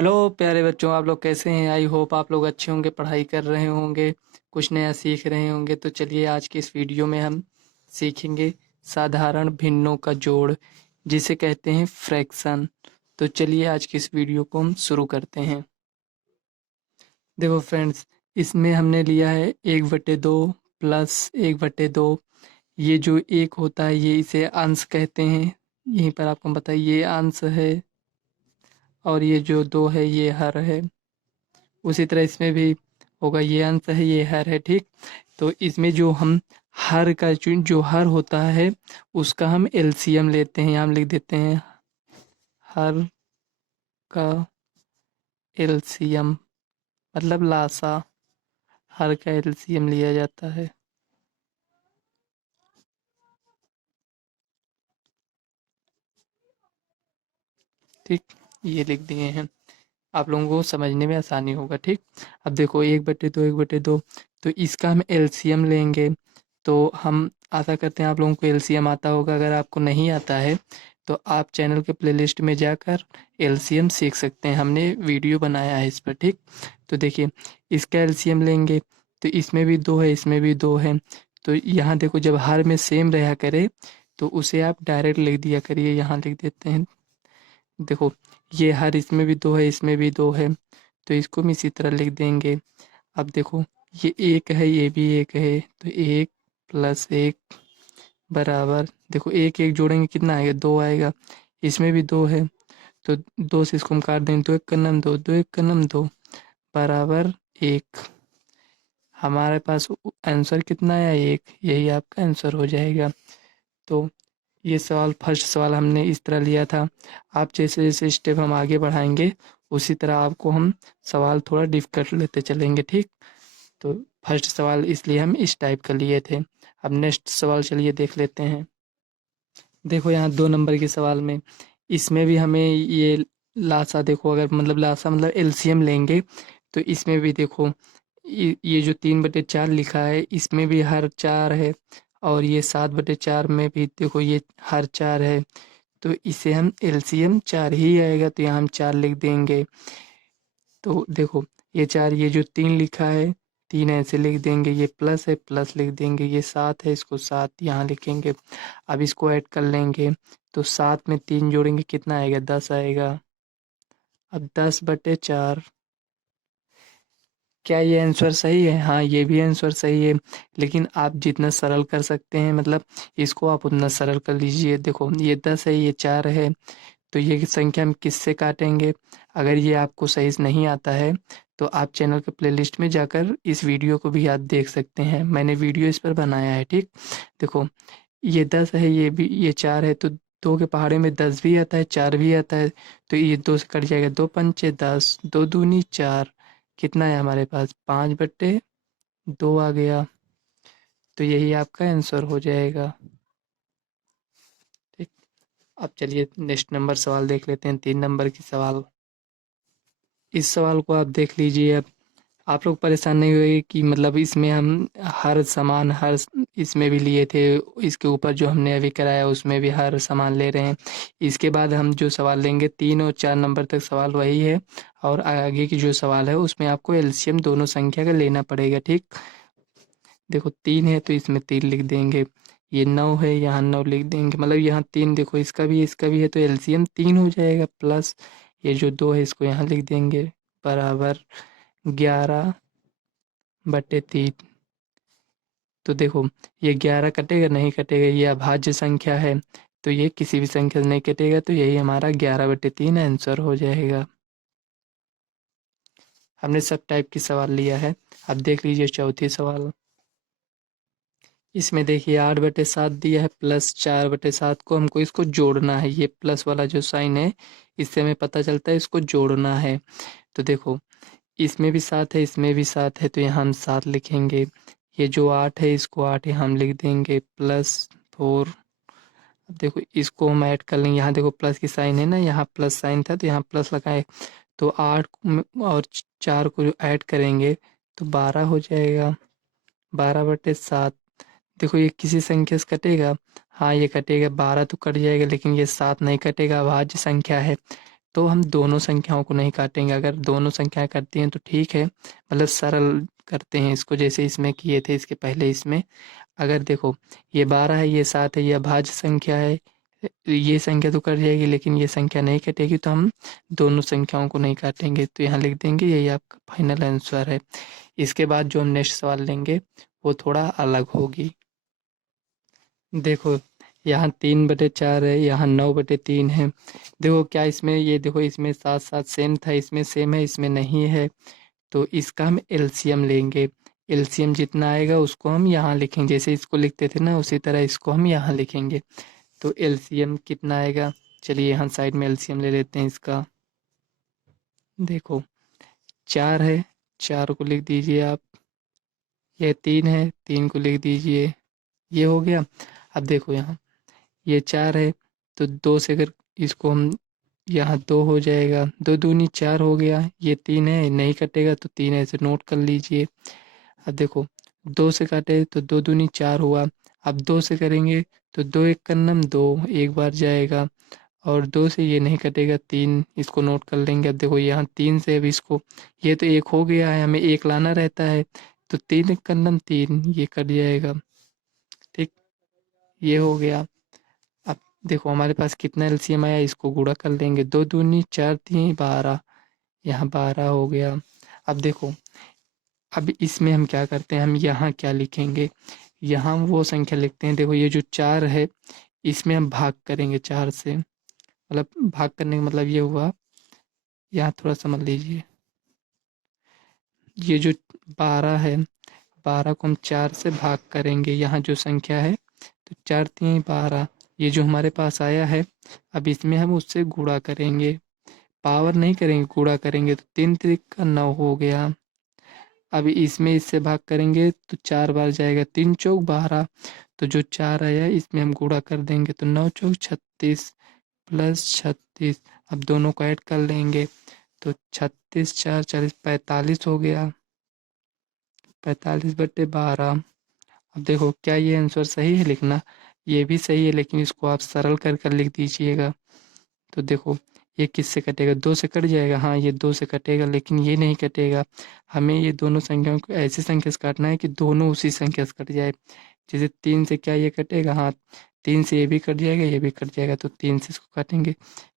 Hello प्यारे बच्चों, आप लोग कैसे हैं? आई होप आप लोग अच्छे होंगे, पढ़ाई कर रहे होंगे, कुछ नया सीख रहे होंगे। तो चलिए आज की इस वीडियो में हम सीखेंगे साधारण भिन्नों का जोड़, जिसे कहते हैं फ्रैक्शन। तो चलिए आज की इस वीडियो को हम शुरू करते हैं। देखो फ्रेंड्स, इसमें हमने लिया है 1/2 प्लस 1/2। ये जो एक होता है ये इसे अंश कहते हैं। यहीं पर आपको पता है ये अंश है, और ये जो 2 है ये हर है। उसी तरह इसमें भी होगा, ये अंश है ये हर है, ठीक। तो इसमें जो हम हर का जो हर होता है उसका हम एलसीएम लेते हैं। यहाँ हम लिख देते हैं हर का एलसीएम, मतलब लासा। हर का एलसीएम लिया जाता है, ठीक। ये लिख दिए हैं, आप लोगों को समझने में आसानी होगा, ठीक। अब देखो 1/2 1/2, तो इसका हम एलसीएम लेंगे। तो हम आशा करते हैं आप लोगों को एलसीएम आता होगा। अगर आपको नहीं आता है तो आप चैनल के प्लेलिस्ट में जाकर एलसीएम सीख सकते हैं, हमने वीडियो बनाया है इस पर, ठीक। तो देखिए इसका एलसीएम लेंगे, तो इसमें भी 2 है इसमें भी 2 है। तो यहाँ देखो जब हर में सेम रहा करे तो उसे आप डायरेक्ट लिख दिया करिए। यहाँ लिख देते हैं, देखो ये हर इसमें भी 2 है इसमें भी 2 है, तो इसको हम इसी तरह लिख देंगे। अब देखो ये 1 है ये भी 1 है, तो 1 प्लस 1 बराबर, देखो 1 1 जोड़ेंगे कितना आएगा, 2 आएगा। इसमें भी 2 है, तो 2 से इसको हम काट देंगे, 2 1 का नम 2, 2 1 का नम 2 बराबर 1। हमारे पास आंसर कितना आया, 1। यही आपका आंसर हो जाएगा। तो ये सवाल, फर्स्ट सवाल हमने इस तरह लिया था। आप जैसे जैसे स्टेप हम आगे बढ़ाएंगे उसी तरह आपको हम सवाल थोड़ा डिफिकल्ट लेते चलेंगे, ठीक। तो फर्स्ट सवाल इसलिए हम इस टाइप का लिए थे। अब नेक्स्ट सवाल चलिए देख लेते हैं। देखो यहाँ 2 नंबर के सवाल में, इसमें भी हमें ये लासा, देखो अगर मतलब लासा मतलब एलसीएम लेंगे, तो इसमें भी देखो ये जो 3/4 लिखा है इसमें भी हर 4 है, और ये 7/4 में भी देखो ये हर 4 है। तो इसे हम एलसीएम 4 ही आएगा, तो यहाँ हम 4 लिख देंगे। तो देखो ये 4, ये जो 3 लिखा है 3 ऐसे लिख देंगे, ये प्लस है प्लस लिख देंगे, ये 7 है इसको 7 यहाँ लिखेंगे। अब इसको ऐड कर लेंगे, तो 7 में 3 जोड़ेंगे कितना आएगा, 10 आएगा। अब 10/4, क्या ये आंसर सही है? हाँ ये भी आंसर सही है, लेकिन आप जितना सरल कर सकते हैं मतलब इसको आप उतना सरल कर लीजिए। देखो ये 10 है ये 4 है, तो ये संख्या हम किससे काटेंगे? अगर ये आपको सही से नहीं आता है तो आप चैनल के प्लेलिस्ट में जाकर इस वीडियो को भी आप देख सकते हैं, मैंने वीडियो इस पर बनाया है, ठीक। देखो ये 10 है ये भी ये 4 है, तो 2 के पहाड़े में 10 भी आता है 4 भी आता है, तो ये 2 से कट जाएगा, 2 पंचे 10, 2 दूनी 4, कितना है हमारे पास 5/2 आ गया। तो यही आपका आंसर हो जाएगा, ठीक। अब चलिए नेक्स्ट नंबर सवाल देख लेते हैं, 3 नंबर की सवाल। इस सवाल को आप देख लीजिए। अब आप लोग परेशान नहीं हुए कि मतलब इसमें हम हर सामान हर इसमें भी लिए थे, इसके ऊपर जो हमने अभी कराया उसमें भी हर सामान ले रहे हैं। इसके बाद हम जो सवाल लेंगे 3 और 4 नंबर तक सवाल वही है, और आगे की जो सवाल है उसमें आपको एलसीएम दोनों संख्या का लेना पड़ेगा, ठीक। देखो 3 है तो इसमें 3 लिख देंगे, ये 9 है यहाँ 9 लिख देंगे, मतलब यहाँ 3 देखो इसका भी है, तो एलसीएम 3 हो जाएगा, प्लस ये जो 2 है इसको यहाँ लिख देंगे बराबर 11/3। तो देखो ये 11 कटेगा नहीं कटेगा, ये अभाज्य संख्या है, तो ये किसी भी संख्या से नहीं कटेगा, तो यही हमारा 11/3 आंसर हो जाएगा। हमने सब टाइप की सवाल लिया है। अब देख लीजिए चौथी सवाल। इसमें देखिए 8/7 दिया है, प्लस 4/7 को हमको इसको जोड़ना है। ये प्लस वाला जो साइन है इससे हमें पता चलता है इसको जोड़ना है। तो देखो इसमें भी 7 है इसमें भी 7 है, तो यहाँ हम 7 लिखेंगे। ये जो 8 है इसको 8 यहाँ हम लिख देंगे, +4। अब देखो इसको हम ऐड कर लेंगे, यहाँ देखो प्लस की साइन है ना, यहाँ प्लस साइन था तो यहाँ प्लस लगाए, तो 8 और 4 को जो ऐड करेंगे तो 12 हो जाएगा, 12/7। देखो ये किसी संख्या से कटेगा, हाँ ये कटेगा, 12 तो कट जाएगा लेकिन ये 7 नहीं कटेगा, अभाज्य संख्या है, तो हम दोनों संख्याओं को नहीं काटेंगे। अगर दोनों संख्याएं करती हैं तो ठीक है, मतलब सरल करते हैं इसको, जैसे इसमें किए थे इसके पहले इसमें। अगर देखो ये 12 है, ये 7 है, ये अभाज्य संख्या है, ये संख्या तो कट जाएगी लेकिन ये संख्या नहीं कटेगी, तो हम दोनों संख्याओं को नहीं काटेंगे। तो यहाँ लिख देंगे यही आपका फाइनल आंसर है। इसके बाद जो हम नेक्स्ट सवाल लेंगे वो थोड़ा अलग होगी। देखो यहाँ 3/4 है, यहाँ 9/3 है। देखो क्या इसमें, ये देखो इसमें साथ साथ सेम था, इसमें सेम है, इसमें नहीं है। तो इसका हम एलसीएम लेंगे। एलसीएम जितना आएगा उसको हम यहाँ लिखेंगे, जैसे इसको लिखते थे ना उसी तरह इसको हम यहाँ लिखेंगे। तो एलसीएम कितना आएगा, चलिए यहाँ साइड में एलसीएम ले लेते हैं इसका। देखो 4 है, 4 को लिख दीजिए आप। यह 3 है, 3 को लिख दीजिए। ये हो गया। अब देखो यहाँ ये 4 है, तो 2 से अगर इसको हम, यहाँ 2 हो जाएगा, 2 दूनी 4 हो गया। ये 3 है, नहीं कटेगा तो 3 ऐसे नोट कर लीजिए। अब देखो 2 से काटे तो 2 दूनी 4 हुआ। अब 2 से करेंगे तो 2 एक कन्नम 2, एक बार जाएगा। और 2 से ये नहीं कटेगा, 3 इसको नोट कर लेंगे। अब देखो यहाँ 3 से अब इसको, ये तो 1 हो गया है, हमें 1 लाना रहता है, तो 3 एक कन्नम 3, ये कट जाएगा। ठीक, ये हो गया। अब देखो हमारे पास कितना एलसीएम आया, इसको गुणा कर लेंगे। 2 दूनी 4 3 12, यहाँ 12 हो गया। अब देखो अब इसमें हम क्या करते हैं, हम यहाँ क्या लिखेंगे, यहाँ वो संख्या लिखते हैं। देखो ये जो 4 है इसमें हम भाग करेंगे 4 से, मतलब भाग करने का मतलब ये हुआ, यहाँ थोड़ा समझ लीजिए। ये जो 12 है, 12 को हम 4 से भाग करेंगे, यहाँ जो संख्या है, तो 4 3 12, ये जो हमारे पास आया है, अब इसमें हम उससे गुणा करेंगे, पावर नहीं करेंगे, गुणा करेंगे। तो 3 त्रिक का 9 हो गया। अब इसमें इससे भाग करेंगे तो 4 बार जाएगा, 3 चौक 12, तो जो 4 आया इसमें हम गुणा कर देंगे, तो 9 चौक 36 प्लस 36। अब दोनों को ऐड कर लेंगे, तो 36 4 40 45 हो गया, 45/12। अब देखो क्या ये आंसर सही है लिखना, ये भी सही है, लेकिन इसको आप सरल कर कर लिख दीजिएगा। तो देखो ये किससे कटेगा, 2 से कट जाएगा, हाँ ये 2 से कटेगा, लेकिन ये नहीं कटेगा। हमें ये दोनों संख्याओं को ऐसी संख्या से काटना है कि दोनों उसी संख्या से कट जाए। जैसे 3 से क्या ये कटेगा, हाँ 3 से ये भी कट जाएगा, ये भी कट जाएगा, तो 3 से इसको काटेंगे।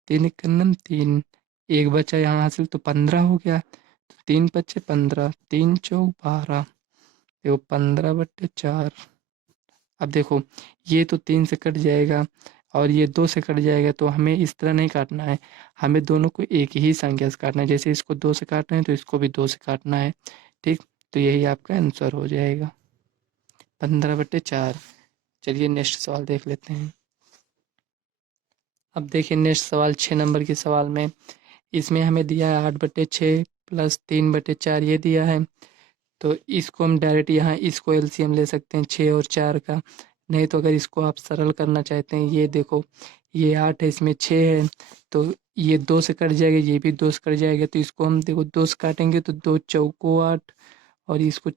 3 एक कन्नम 3, एक बचा यहाँ हासिल, तो 15 हो गया। तो 3 पच्चे 15, 3 चौक 12, देखो 15/4। अब देखो ये तो 3 से कट जाएगा और ये 2 से कट जाएगा, तो हमें इस तरह नहीं काटना है, हमें दोनों को एक ही संख्या से काटना है। जैसे इसको 2 से काट रहे हैं तो इसको भी 2 से काटना है। ठीक, तो यही आपका आंसर हो जाएगा 15/4। चलिए नेक्स्ट सवाल देख लेते हैं। अब देखिए नेक्स्ट सवाल 6 नंबर के सवाल में, इसमें हमें दिया है 8/6 प्लस 3/4 ये दिया है। तो इसको हम डायरेक्ट यहाँ इसको एलसीएम ले सकते हैं 6 और 4 का। नहीं तो अगर इसको आप सरल करना चाहते हैं, ये देखो ये 8 है, इसमें 6 है, तो ये 2 से कट जाएगा, ये भी 2 से कट जाएगा, तो इसको हम देखो 2 से काटेंगे तो 2 चौको 8, और इसको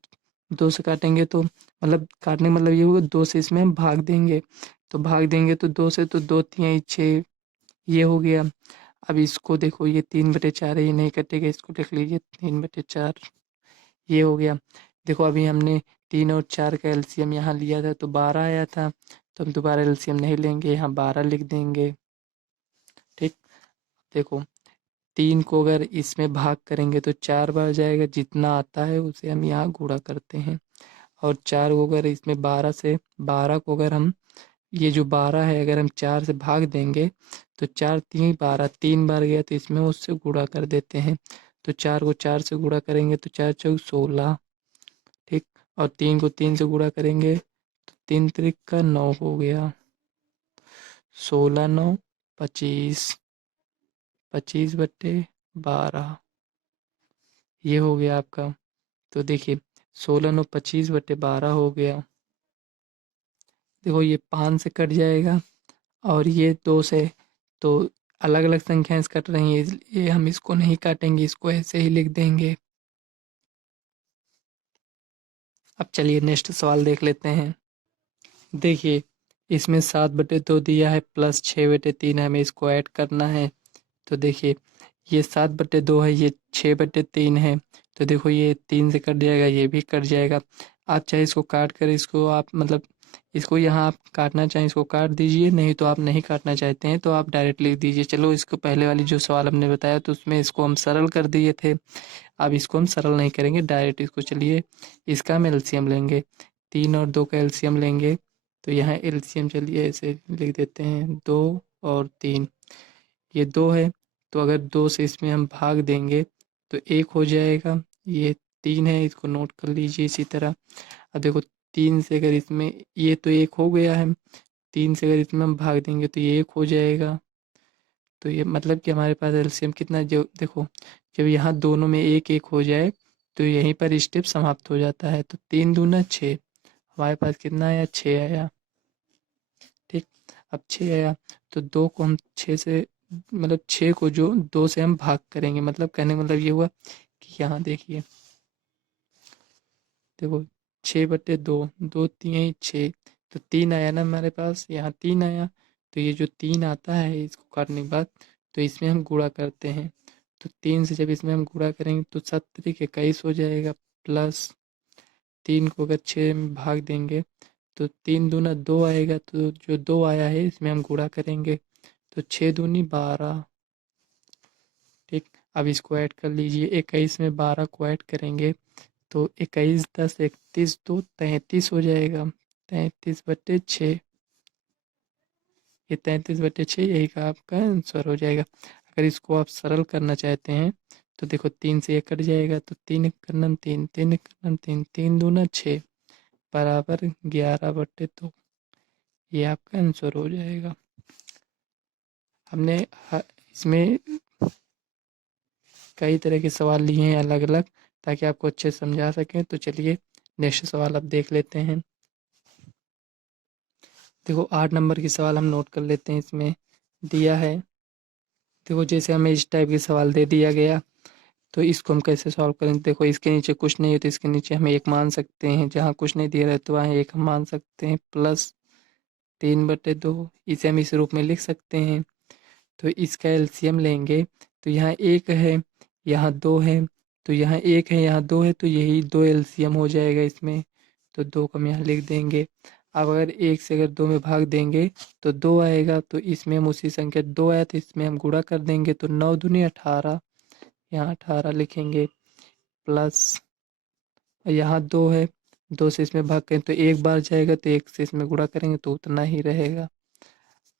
2 से काटेंगे तो मतलब काटने का मतलब ये होगा 2 से इसमें हम भाग देंगे, तो भाग देंगे तो 2 से, तो 2 तिहाई 6, ये हो गया। अब इसको देखो ये 3/4 है, ये नहीं कटेगा, इसको लिख लीजिए 3/4, ये हो गया। देखो अभी हमने 3 और 4 का एलसीएम यहाँ लिया था तो 12 आया था, तो हम दोबारा एलसीएम नहीं लेंगे, यहाँ 12 लिख देंगे। ठीक, देखो 3 को अगर इसमें भाग करेंगे तो 4 बार जाएगा, जितना आता है उसे हम यहाँ गुणा करते हैं। और 4 को अगर इसमें 12 से, 12 को अगर हम, ये जो 12 है अगर हम 4 से भाग देंगे तो 4 3 12, 3 बार गया, तो इसमें उससे गुणा कर देते हैं। तो 4 को 4 से गुणा करेंगे तो 4 चौक 16। ठीक, और 3 को 3 से गुणा करेंगे तो 3 त्रिक का 9 हो गया, 16 9 25, 25/12, ये हो गया आपका। तो देखिए 16 9 25/12 हो गया। देखो ये 5 से कट जाएगा और ये 2 से, तो अलग अलग संख्याएं से कट रही हैं, इसलिए हम इसको नहीं काटेंगे, इसको ऐसे ही लिख देंगे। अब चलिए नेक्स्ट सवाल देख लेते हैं। देखिए इसमें 7/2 दिया है प्लस 6/3 हमें इसको ऐड करना है। तो देखिए ये 7/2 है, ये 6/3 है। तो देखो ये 3 से कट जाएगा, ये भी कट जाएगा। आप चाहे इसको काट कर इसको आप मतलब इसको यहाँ आप काटना चाहें इसको काट दीजिए, नहीं तो आप नहीं काटना चाहते हैं तो आप डायरेक्ट लिख दीजिए। चलो इसको पहले वाली जो सवाल हमने बताया तो उसमें इसको हम सरल कर दिए थे। अब इसको हम सरल नहीं करेंगे, डायरेक्ट इसको चलिए इसका हम एलसीएम लेंगे। 3 और 2 का एलसीएम लेंगे। तो यहाँ एलसीएम चलिए ऐसे लिख देते हैं 2 और 3। ये 2 है, तो अगर 2 से इसमें हम भाग देंगे तो 1 हो जाएगा। ये 3 है, इसको नोट कर लीजिए इसी तरह। अब देखो 3 से अगर इसमें ये तो 1 हो गया है, 3 से अगर इसमें हम भाग देंगे तो ये 1 हो जाएगा। तो ये मतलब कि हमारे पास एलसीएम कितना जो देखो जब यहाँ दोनों में 1-1 हो जाए तो यहीं पर स्टेप समाप्त हो जाता है। तो 3 दूना 6, हमारे पास कितना आया 6 आया। ठीक, अब 6 आया तो 2 को हम 6 से मतलब 6 को जो 2 से हम भाग करेंगे, मतलब कहने का मतलब ये हुआ कि यहाँ देखिए देखो 6/2, 2 3 6, तो 3 आया ना हमारे पास, यहाँ 3 आया। तो ये जो 3 आता है इसको काटने के बाद तो इसमें हम गुणा करते हैं। तो 3 से जब इसमें हम गुणा करेंगे तो 7×21 हो जाएगा, प्लस 3 को अगर 6 में भाग देंगे तो 3 दूना 2 आएगा। तो जो 2 आया है इसमें हम गुणा करेंगे तो 6 दूनी 12। ठीक, अब इसको ऐड कर लीजिए, 21 में 12 को ऐड करेंगे तो 21 10 31 तो 33 हो जाएगा। 33/6, ये 33/6 यही का आपका आंसर हो जाएगा। अगर इसको आप सरल करना चाहते हैं तो देखो 3 से ये कट जाएगा तो 3 एक कन्नम 3, 3 एक कन्नम 3, 3 दूना 6 बराबर 11/2, ये आपका आंसर हो जाएगा। हमने इसमें कई तरह के सवाल लिए हैं अलग अलग, ताकि आपको अच्छे से समझा सकें। तो चलिए नेक्स्ट सवाल अब देख लेते हैं। देखो 8 नंबर की सवाल हम नोट कर लेते हैं, इसमें दिया है। देखो जैसे हमें इस टाइप के सवाल दे दिया गया तो इसको हम कैसे सॉल्व करें। देखो इसके नीचे कुछ नहीं है तो इसके नीचे हम 1 मान सकते हैं, जहाँ कुछ नहीं दिया रहता तो वहाँ 1 हम मान सकते हैं, प्लस 3/2 इसे हम इस रूप में लिख सकते हैं। तो इसका एलसीएम लेंगे तो यहाँ 1 है, यहाँ 2 है, तो यहाँ 1 है यहाँ 2 है, तो यही 2 एलसीएम हो जाएगा इसमें। तो 2 को हम यहाँ लिख देंगे। अब अगर 1 से अगर 2 में भाग देंगे तो 2 आएगा, तो इसमें हम उसी संख्या 2 आया तो इसमें हम गुणा कर देंगे तो 9 दूनी 18, यहाँ 18 लिखेंगे, प्लस यहाँ 2 है, 2 से इसमें भाग करें तो 1 बार जाएगा, तो 1 से इसमें गुणा करेंगे तो उतना ही रहेगा।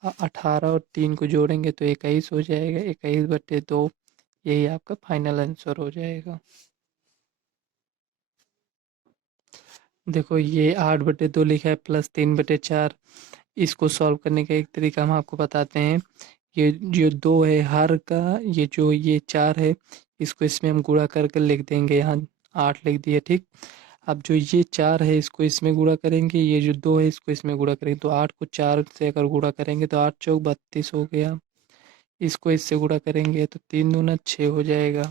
18 और 3 को जोड़ेंगे तो 21 हो जाएगा, 21/2, यही आपका फाइनल आंसर हो जाएगा। देखो ये 8/2 लिखा है, प्लस 3/4। इसको सॉल्व करने का एक तरीका हम आपको बताते हैं। ये जो 2 है हर का, ये जो ये 4 है इसको इसमें हम गुणा करके लिख देंगे, यहाँ 8 लिख दिया। ठीक, अब जो ये 4 है इसको इसमें गुणा करेंगे, ये जो 2 है इसको इसमें गुणा करेंगे, तो 8 को 4 से अगर गुणा करेंगे तो 8 चौक 32 हो गया। इसको इससे गुणा करेंगे तो 3 दूना 6 हो जाएगा।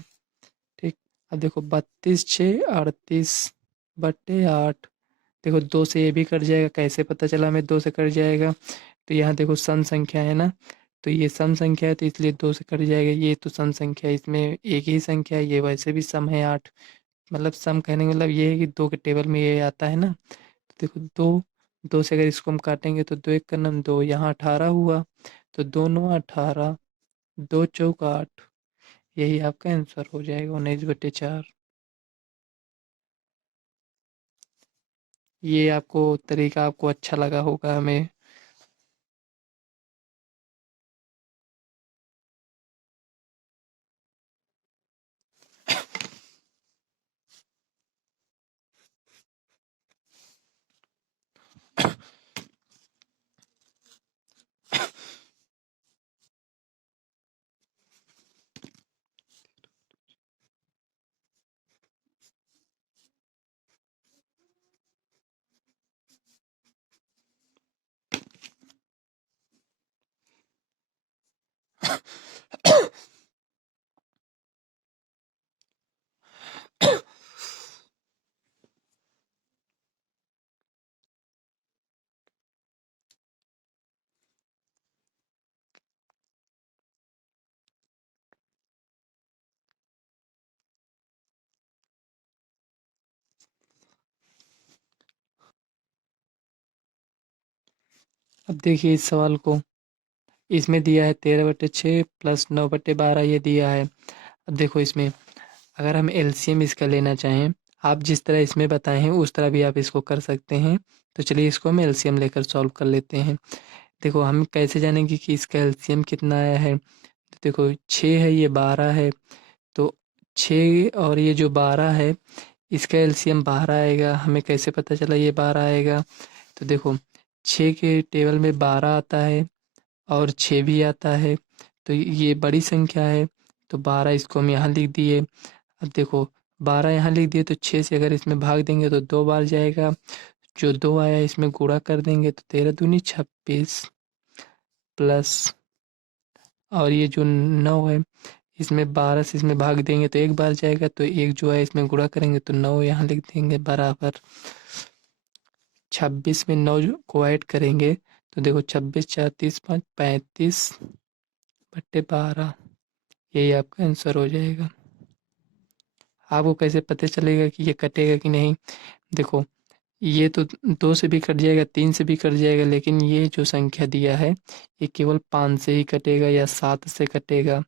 ठीक, अब देखो 32 6 38/8। देखो 2 से ये भी कट जाएगा, कैसे पता चला हमें 2 से कट जाएगा। तो यहाँ देखो सम संख्या है ना, तो ये सम संख्या है तो इसलिए 2 से कट जाएगा। ये तो सम संख्या है, इसमें एक ही संख्या है, ये वैसे भी सम है 8। मतलब सम कहने का मतलब ये है कि 2 के टेबल में ये आता है ना। तो देखो 2 से अगर इसको हम काटेंगे तो 2 एक का नम 2, यहाँ 18 हुआ, तो 2 9 18, 2 चौक 8, यही आपका आंसर हो जाएगा 19/4। ये आपको तरीका आपको अच्छा लगा होगा हमें। अब देखिए इस सवाल को, इसमें दिया है 13/6 प्लस 9/12 ये दिया है। अब देखो इसमें अगर हम एलसीएम इसका लेना चाहें, आप जिस तरह इसमें बताए हैं उस तरह भी आप इसको कर सकते हैं। तो चलिए इसको हम एलसीएम लेकर सॉल्व कर लेते हैं। देखो हम कैसे जानेंगे कि इसका एलसीएम कितना आया है? तो देखो 6 है, ये 12 है, तो 6 और ये जो 12 है इसका एलसीएम 12 आएगा। हमें कैसे पता चला ये 12 आएगा? तो देखो 6 के टेबल में 12 आता है और 6 भी आता है, तो ये बड़ी संख्या है, तो 12 इसको हम यहाँ लिख दिए। अब देखो 12 यहाँ लिख दिए, तो 6 से अगर इसमें भाग देंगे तो 2 बार जाएगा, जो 2 आया इसमें गुणा कर देंगे तो 13 दूनी 26 प्लस, और ये जो 9 है इसमें 12 से इसमें भाग देंगे तो 1 बार जाएगा, तो 1 जो है इसमें गुणा करेंगे तो 9 यहाँ लिख देंगे बराबर 26 में 9 को ऐड करेंगे तो देखो 26 4 30 5 35/12, यही आपका आंसर हो जाएगा। आपको कैसे पता चलेगा कि ये कटेगा कि नहीं? देखो ये तो 2 से भी कट जाएगा, 3 से भी कट जाएगा, लेकिन ये जो संख्या दिया है ये केवल 5 से ही कटेगा या 7 से कटेगा।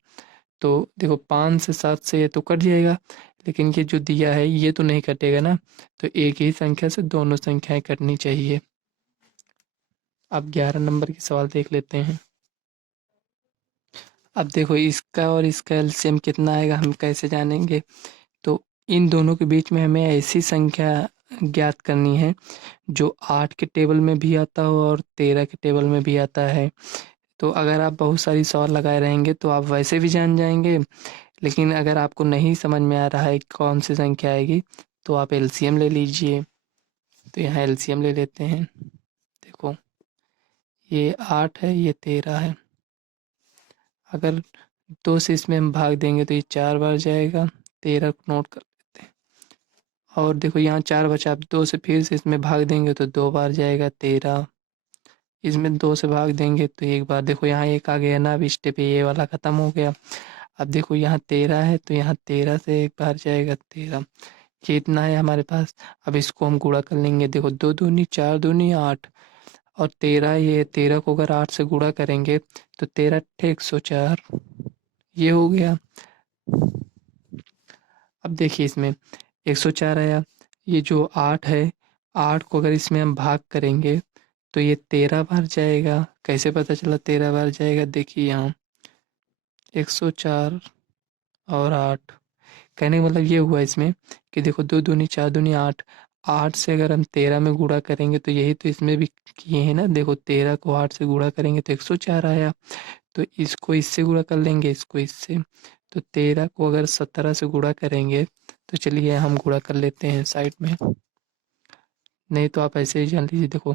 तो देखो 5 से 7 से ये तो कट जाएगा, लेकिन ये जो दिया है ये तो नहीं कटेगा ना, तो एक ही संख्या से दोनों संख्याएं कटनी चाहिए। अब 11 नंबर की सवाल देख लेते हैं। अब देखो इसका और इसका एलसीएम कितना आएगा हम कैसे जानेंगे? तो इन दोनों के बीच में हमें ऐसी संख्या ज्ञात करनी है जो 8 के टेबल में भी आता हो और 13 के टेबल में भी आता है। तो अगर आप बहुत सारी सवाल लगाए रहेंगे तो आप वैसे भी जान जाएंगे, लेकिन अगर आपको नहीं समझ में आ रहा है कौन सी संख्या आएगी तो आप एलसीएम ले लीजिए। तो यहाँ एलसीएम ले लेते हैं। देखो ये 8 है, ये 13 है, अगर 2 से इसमें हम भाग देंगे तो ये 4 बार जाएगा, 13 को नोट कर लेते हैं। और देखो यहाँ 4 बचा, अब 2 से फिर से इसमें भाग देंगे तो 2 बार जाएगा 13, इसमें 2 से भाग देंगे तो 1 बार। देखो यहाँ 1 आ गया ना, अब स्टेप ये वाला ख़त्म हो गया। अब देखो यहाँ 13 है तो यहाँ 13 से 1 बार जाएगा 13, ये इतना है हमारे पास। अब इसको हम गुणा कर लेंगे, देखो 2 दूनी 4 दूनी 8 और 13, ये 13 को अगर 8 से गुणा करेंगे तो 13 अट्ठे 104, ये हो गया। अब देखिए इसमें 104 आया, ये जो 8 है 8 को अगर इसमें हम भाग करेंगे तो ये 13 बार जाएगा। कैसे पता चला 13 बार जाएगा? देखिए यहाँ 104 और 8, कहने का मतलब ये हुआ इसमें कि देखो 2 दूनी 4 दूनी 8, 8 से अगर हम 13 में गुणा करेंगे तो यही तो इसमें भी किए हैं ना। देखो 13 को 8 से गुणा करेंगे तो 104 आया, तो इसको इससे गुणा कर लेंगे, इसको इससे, तो 13 को अगर 17 से गुणा करेंगे तो चलिए हम गुणा कर लेते हैं साइड में, नहीं तो आप ऐसे ही जान लीजिए। देखो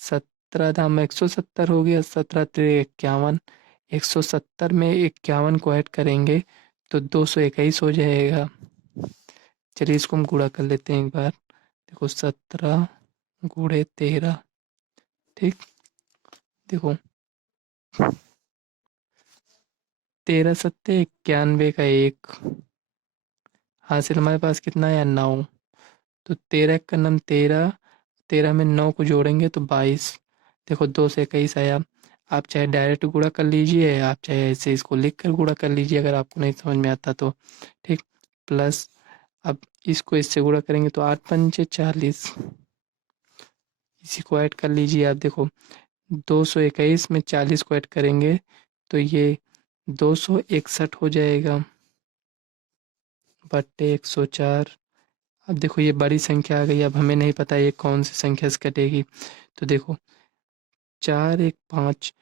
17 धाम 170 हो गया, 17 3 51, 170 में 51 को ऐड करेंगे तो 221 हो जाएगा। चलिए इसको हम गुणा कर लेते हैं एक बार। देखो 17 गुणे 13, ठीक, देखो 13 सत्ते 91 का 1 हासिल, हमारे पास कितना आया 9, तो 13 का नाम 13, 13 में 9 को जोड़ेंगे तो 22, देखो 2 से 21 आया। आप चाहे डायरेक्ट गुणा कर लीजिए, आप चाहे ऐसे इसको लिख कर गुणा कर लीजिए अगर आपको नहीं समझ में आता तो, ठीक, प्लस अब इसको इससे गुणा करेंगे तो 8 पंचे 40, इसी को ऐड कर लीजिए। आप देखो 221 में 40 को ऐड करेंगे तो ये 261 हो जाएगा बट्टे 104। अब देखो ये बड़ी संख्या आ गई, अब हमें नहीं पता ये कौन सी संख्या से कटेगी। तो देखो 4 1 5,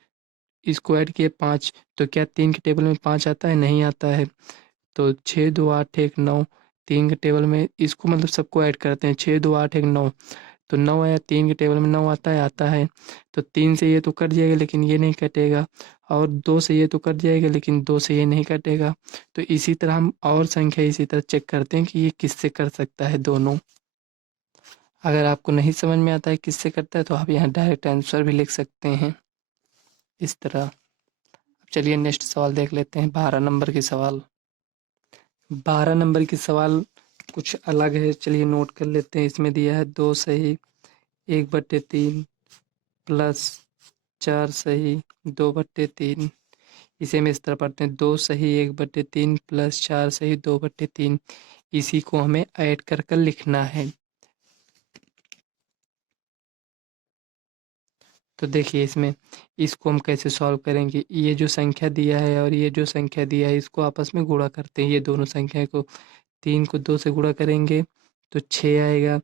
इसको ऐड किए 5, तो क्या 3 के टेबल में 5 आता है? नहीं आता है। तो 6 2 8 1 9, 3 के टेबल में इसको मतलब सबको ऐड करते हैं, 6 2 8 1 9, तो 9 आया, 3 के टेबल में 9 आता है? आता है। तो 3 से ये तो कट जाएगा लेकिन ये नहीं कटेगा, और 2 से ये तो कट जाएगा लेकिन 2 से ये नहीं कटेगा। तो इसी तरह हम और संख्या इसी तरह चेक करते हैं कि ये किससे कर सकता है दोनों। अगर आपको नहीं समझ में आता है किससे करता है तो आप यहाँ डायरेक्ट आंसर भी लिख सकते हैं इस तरह। अब चलिए नेक्स्ट सवाल देख लेते हैं, 12 नंबर की सवाल। 12 नंबर की सवाल कुछ अलग है, चलिए नोट कर लेते हैं। इसमें दिया है 2 सही 1/3 प्लस 4 सही 2/3। इसे हम इस तरह पढ़ते हैं, 2 सही 1/3 प्लस 4 सही 2/3। इसी को हमें ऐड कर कर लिखना है। तो देखिए इसमें इसको हम कैसे सॉल्व करेंगे। ये जो संख्या दिया है और ये जो संख्या दिया है इसको आपस में गुणा करते हैं। ये दोनों संख्या को 3 को 2 से गुणा करेंगे तो 6 आएगा।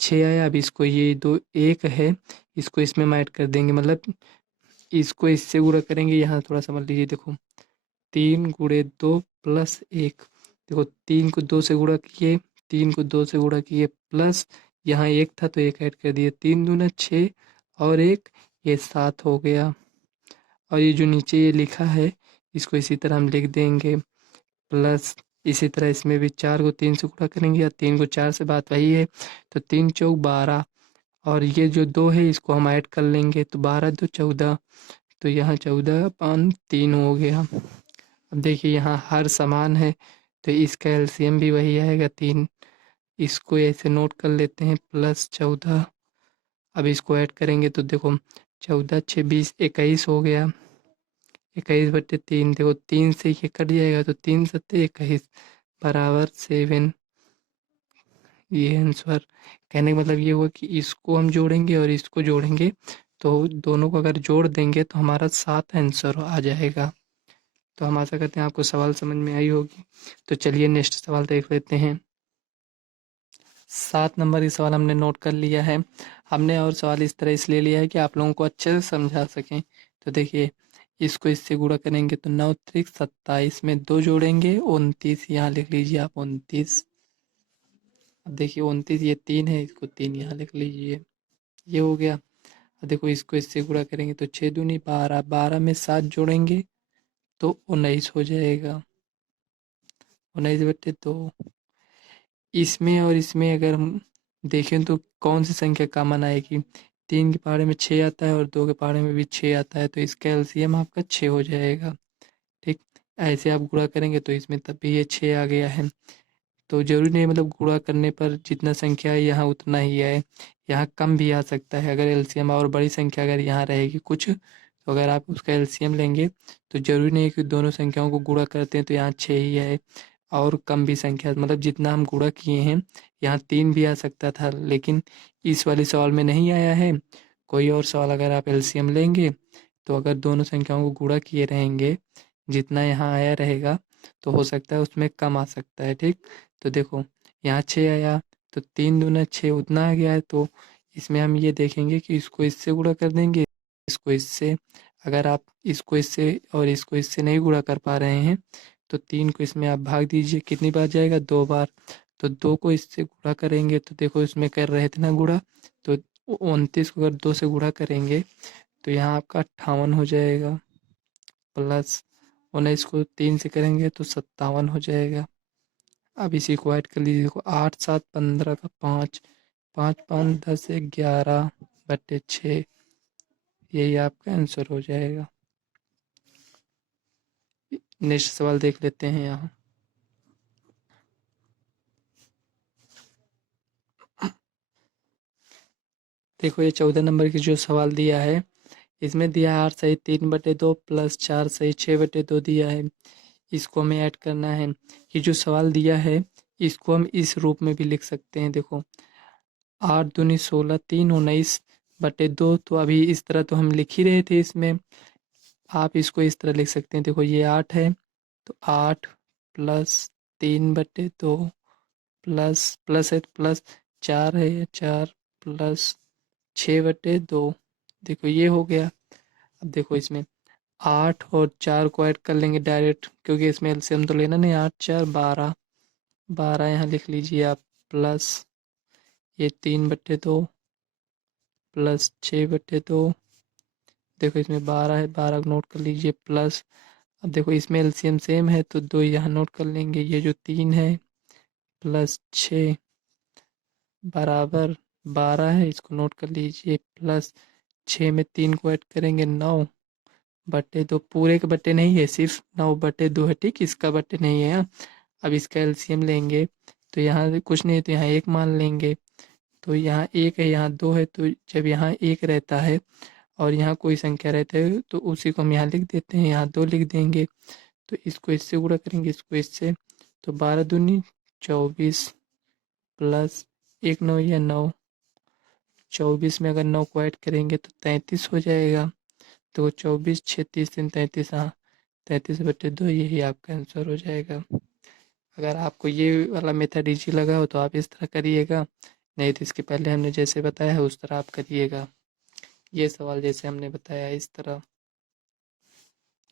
6 आया। अब इसको ये दो 1 है, इसको इसमें हम ऐड कर देंगे, मतलब इसको इससे गुणा करेंगे। यहाँ थोड़ा समझ लीजिए, देखो 3 गुणे 2 प्लस 1। देखो 3 को 2 से गुणा किए, 3 को 2 से गुणा किए प्लस यहाँ 1 था तो 1 ऐड कर दिए। 3 दूना 6 और 1 ये 7 हो गया। और ये जो नीचे ये लिखा है इसको इसी तरह हम लिख देंगे प्लस इसी तरह इसमें भी 4 को 3 से गुणा करेंगे या 3 को 4 से, बात वही है। तो 3 चौक 12 और ये जो 2 है इसको हम ऐड कर लेंगे तो 12 2 14। तो यहाँ 14 5 3 हो गया। अब देखिए यहाँ हर समान है तो इसका एलसीएम भी वही आएगा 3। इसको ऐसे नोट कर लेते हैं प्लस 14। अब इसको ऐड करेंगे तो देखो 14 6 20 21 हो गया। 21/3। देखो 3 से ये कट जाएगा तो 3 सत्ते 21 बराबर 7। ये आंसर। कहने का मतलब ये हुआ कि इसको हम जोड़ेंगे और इसको जोड़ेंगे तो दोनों को अगर जोड़ देंगे तो हमारा 7 आंसर आ जाएगा। तो हम आशा करते हैं आपको सवाल समझ में आई होगी। तो चलिए नेक्स्ट सवाल देख लेते हैं। 7 नंबर की सवाल हमने नोट कर लिया है। हमने और सवाल इस तरह इसलिए लिया है कि आप लोगों को अच्छे से समझा सकें। तो देखिए इसको इससे गुणा करेंगे तो 9 त्रिक 27 में 2 जोड़ेंगे 29। यहाँ लिख लीजिए आप 29। अब देखिए 29 ये 3 है, इसको 3 यहाँ लिख लीजिए। ये हो गया। अब देखो इसको इससे गुणा करेंगे तो 6 दूनी 12, 12 में 7 जोड़ेंगे तो 19 हो जाएगा। 19/2। इसमें और इसमें अगर हम देखें तो कौन सी संख्या कॉमन आएगी। 3 के पहाड़े में 6 आता है और 2 के पहाड़े में भी 6 आता है तो इसका एलसीएम आपका 6 हो जाएगा। ठीक, ऐसे आप गुणा करेंगे तो इसमें तब भी ये 6 आ गया है। तो ज़रूरी नहीं मतलब गुणा करने पर जितना संख्या है यहाँ उतना ही आए, यहाँ कम भी आ सकता है। अगर एलसीएम और बड़ी संख्या अगर यहाँ रहेगी कुछ तो अगर आप उसका एलसीएम लेंगे तो ज़रूरी नहीं है कि दोनों संख्याओं को गुणा करते हैं तो यहाँ 6 ही आए। और कम भी संख्या मतलब जितना हम गुणा किए हैं यहाँ 3 भी आ सकता था, लेकिन इस वाले सवाल में नहीं आया है। कोई और सवाल अगर आप एलसीएम लेंगे तो अगर दोनों संख्याओं को गुणा किए रहेंगे जितना यहाँ आया रहेगा तो हो सकता है उसमें कम आ सकता है। ठीक, तो देखो यहाँ 6 आया तो 3 दूना 6 उतना आ गया है। तो इसमें हम ये देखेंगे कि इसको इससे गुणा कर देंगे, इसको इससे। अगर आप इसको इससे और इसको इससे नहीं गुणा कर पा रहे हैं तो 3 को इसमें आप भाग दीजिए, कितनी बार जाएगा 2 बार। तो 2 को इससे गुणा करेंगे तो देखो इसमें कर रहे थे ना गुणा, तो 29 को अगर 2 से गुणा करेंगे तो यहाँ आपका 58 हो जाएगा प्लस 19 को 3 से करेंगे तो 57 हो जाएगा। अब इसी को ऐड कर लीजिए। देखो 8 7 15 का 5, 5 5 10 11/6। यही आपका आंसर हो जाएगा। नेक्स्ट सवाल देख लेते हैं यहाँ। देखो ये 14 नंबर की जो सवाल दिया है इसमें दिया है 8 सही 3/2 प्लस 4 सही 6/2 दिया है। इसको हमें ऐड करना है। ये जो सवाल दिया है इसको हम इस रूप में भी लिख सकते हैं। देखो 8 दूनी 16 3 19/2। तो अभी इस तरह तो हम लिख ही रहे थे इसमें, आप इसको इस तरह लिख सकते हैं। देखो ये 8 है तो 8 प्लस 3/2 प्लस प्लस है तो प्लस 4 है 4 प्लस 6/2। देखो ये हो गया। अब देखो इसमें 8 और 4 को ऐड कर लेंगे डायरेक्ट, क्योंकि इसमें एलसीएम तो लेना नहीं। 8 4 12, 12 यहाँ लिख लीजिए आप प्लस ये 3/2 प्लस 6/2। देखो इसमें 12 है, 12 को नोट कर लीजिए प्लस। अब देखो इसमें एलसीएम सेम है तो 2 यहाँ नोट कर लेंगे। ये जो 3 है प्लस 6 बराबर 12 है, इसको नोट कर लीजिए प्लस 6 में 3 को ऐड करेंगे 9/2। पूरे के बट्टे नहीं है, सिर्फ 9/2 है। ठीक, इसका बट्टे नहीं है हाँ। अब इसका एलसीएम लेंगे तो यहाँ कुछ नहीं है तो यहाँ 1 मान लेंगे। तो यहाँ 1 है यहाँ 2 है तो जब यहाँ 1 रहता है और यहाँ कोई संख्या रहता है तो उसी को हम यहाँ लिख देते हैं, यहाँ 2 लिख देंगे। तो इसको इससे गुणा करेंगे, इसको इससे, तो 12 दूनी 24 प्लस 1 9 या 9, 24 में अगर 9 को ऐड करेंगे तो 33 हो जाएगा। तो 24 6 30 3 33, हाँ 33/2 यही आपका आंसर हो जाएगा। अगर आपको ये वाला मेथड ईजी लगा हो तो आप इस तरह करिएगा, नहीं तो इसके पहले हमने जैसे बताया है उस तरह आप करिएगा। ये सवाल जैसे हमने बताया इस तरह,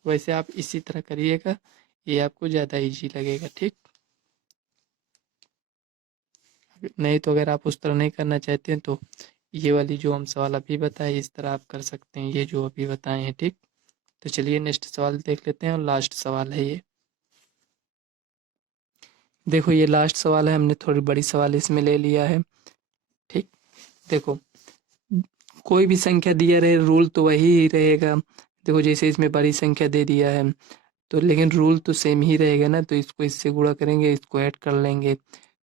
वैसे आप इसी तरह करिएगा, ये आपको ज़्यादा इजी लगेगा। ठीक, नहीं तो अगर आप उस तरह नहीं करना चाहते हैं तो ये वाली जो हम सवाल अभी बताए इस तरह आप कर सकते हैं, ये जो अभी बताए हैं। ठीक, तो चलिए नेक्स्ट सवाल देख लेते हैं और लास्ट सवाल है ये। देखो ये लास्ट सवाल है, हमने थोड़ी बड़ी सवाल इसमें ले लिया है। ठीक, देखो कोई भी संख्या दिया रहे रूल तो वही ही रहेगा। देखो जैसे इसमें बड़ी संख्या दे दिया है तो लेकिन रूल तो सेम ही रहेगा ना, तो इसको इससे गुणा करेंगे, इसको ऐड कर लेंगे।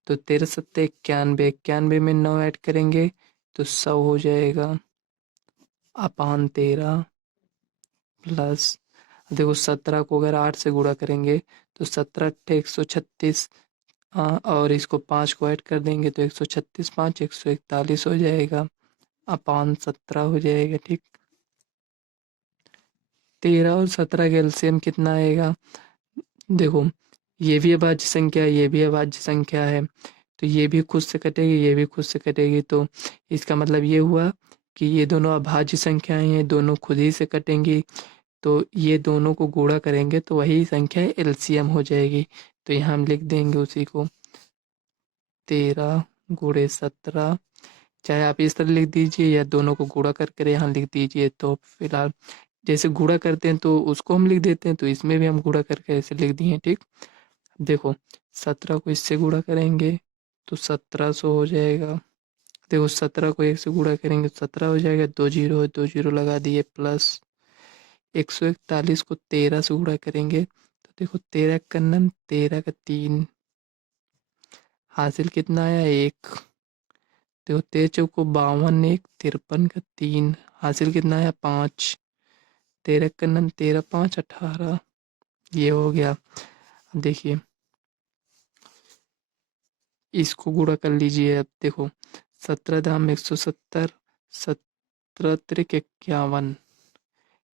तो 13 सत्ते 91, 91 में 9 ऐड करेंगे तो 100 हो जाएगा अपान 13 प्लस, देखो 17 को अगर 8 से गुणा करेंगे तो 17 अट्ठे 136, और इसको 5 को ऐड कर देंगे तो 136 5 141 हो जाएगा अपान 17 हो जाएगा। ठीक, 13 और 17 का एलसीएम कितना आएगा? देखो ये भी अभाज्य संख्या है, ये भी अभाज्य संख्या है, तो ये भी खुद से कटेगी, ये भी खुद से कटेगी। तो इसका मतलब ये हुआ कि ये दोनों अभाज्य संख्याएं हैं, दोनों खुद ही से कटेंगी। तो ये दोनों को गुणा करेंगे तो वही संख्या एलसीएम हो जाएगी। तो यहाँ हम लिख देंगे उसी को 13 गुणे 17, चाहे आप इस तरह लिख दीजिए या दोनों को गुणा करके यहाँ लिख दीजिए। तो फिलहाल जैसे गुणा करते हैं तो उसको हम लिख देते हैं, तो इसमें भी हम गुणा करके ऐसे लिख दिए। ठीक, देखो 17 को इससे गुणा करेंगे तो 1700 हो जाएगा। देखो 17 को 1 से गुणा करेंगे तो 17 हो जाएगा, 2 जीरो है 2 जीरो लगा दिए, प्लस 141 को 13 से गुणा करेंगे तो देखो 13 का नम 13 का 3, हासिल कितना आया 1। देखो 13 चौको 52, 1 53 का 3, हासिल कितना आया 5। 13 का नम 13 5 18, ये हो गया। अब देखिए इसको गुणा कर लीजिए। अब देखो 17 दाम 170, 17 त्रिक 51,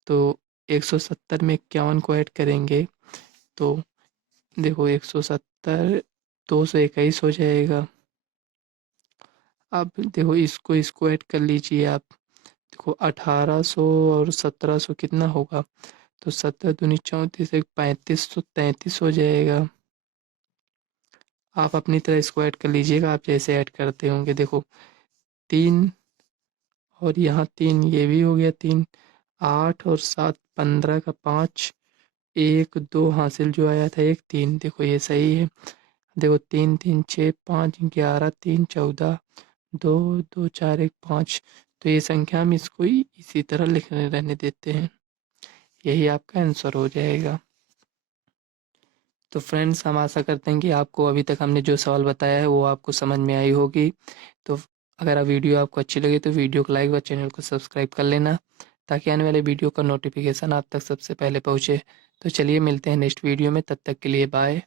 तो 170 में 51 को ऐड करेंगे तो देखो 170 221 हो जाएगा। अब देखो इसको ऐड कर लीजिए आप, देखो 1800 और 1700 कितना होगा, तो 17 दूनी 34 एक 3533 हो जाएगा। आप अपनी तरह इसको ऐड कर लीजिएगा, आप जैसे ऐड करते होंगे। देखो 3 और यहाँ 3, ये भी हो गया 3, 8 और 7 15 का 5, 1 2 हासिल जो आया था 1 3, देखो ये सही है। देखो 3 3 6 5 11 3 14 2 2 4 1 5, तो ये संख्या हम इसको ही इसी तरह लिखने रहने देते हैं, यही आपका आंसर हो जाएगा। तो फ्रेंड्स हम आशा करते हैं कि आपको अभी तक हमने जो सवाल बताया है वो आपको समझ में आई होगी। तो अगर वीडियो आपको अच्छी लगी तो वीडियो को लाइक व चैनल को सब्सक्राइब कर लेना, ताकि आने वाले वीडियो का नोटिफिकेशन आप तक सबसे पहले पहुँचे। तो चलिए मिलते हैं नेक्स्ट वीडियो में, तब तक के लिए बाय।